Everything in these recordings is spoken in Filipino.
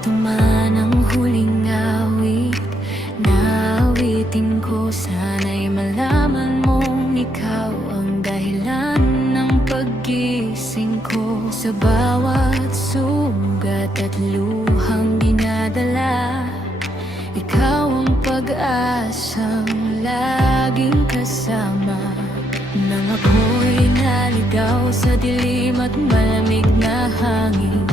Ito man ang huling awit na awitin ko. Sana'y malaman mong ikaw ang dahilan ng paggising ko. Sa bawat sugat at luhang dinadala, ikaw ang pag-asang laging kasama. Nang ako'y naligaw sa dilim at malamig na hangin,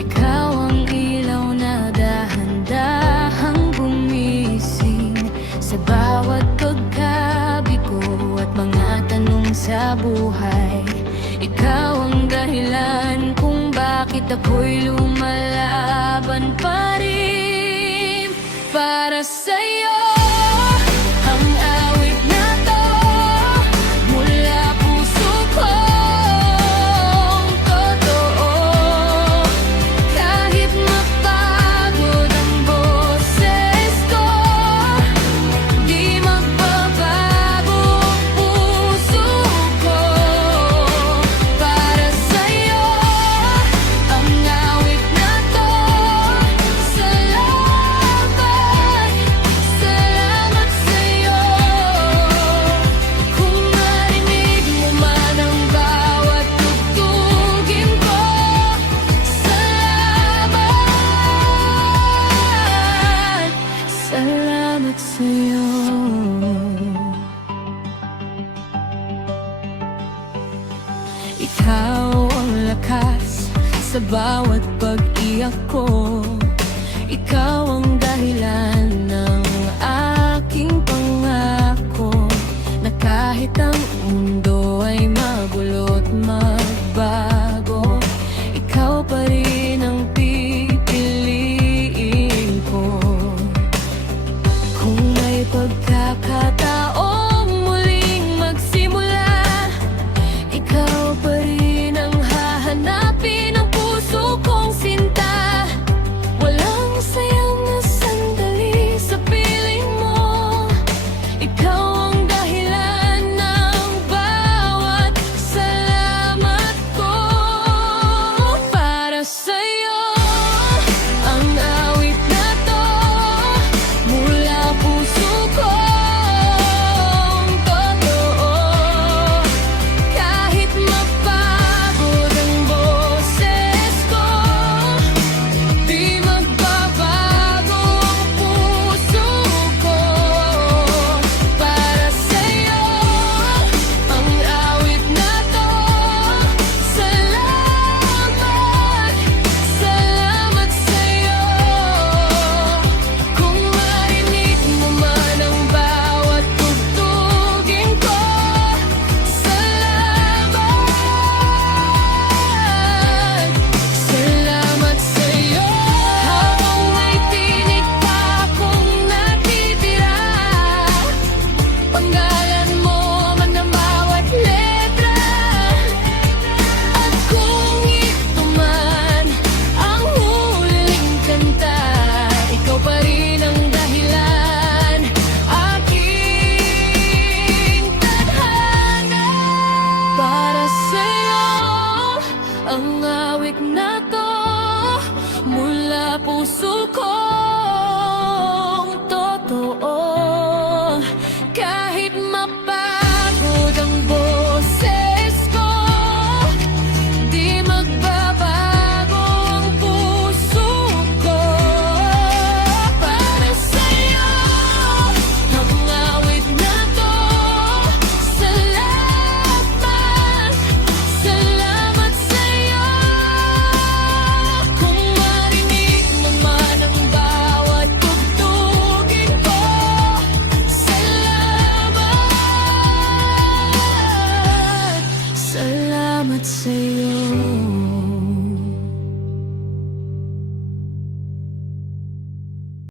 ikaw ang ilaw na dahan-dahang gumising. Sa bawat pagkabigo at mga tanong sa buhay, ikaw ang dahilan kung bakit ako'y lumalaban pa rin para sa'yo. Ang awit na to mula puso kong totoo. Kahit mapagod ang boses ko, di magbabago ang puso ko. Para sa'yo ang awit na to. Salamat sa'yo. Kung marinig mo man ang bawat tugtugin ko, salamat sa'yo. Ikaw ang lakas sa bawat pag-iyak ko. Ikaw ang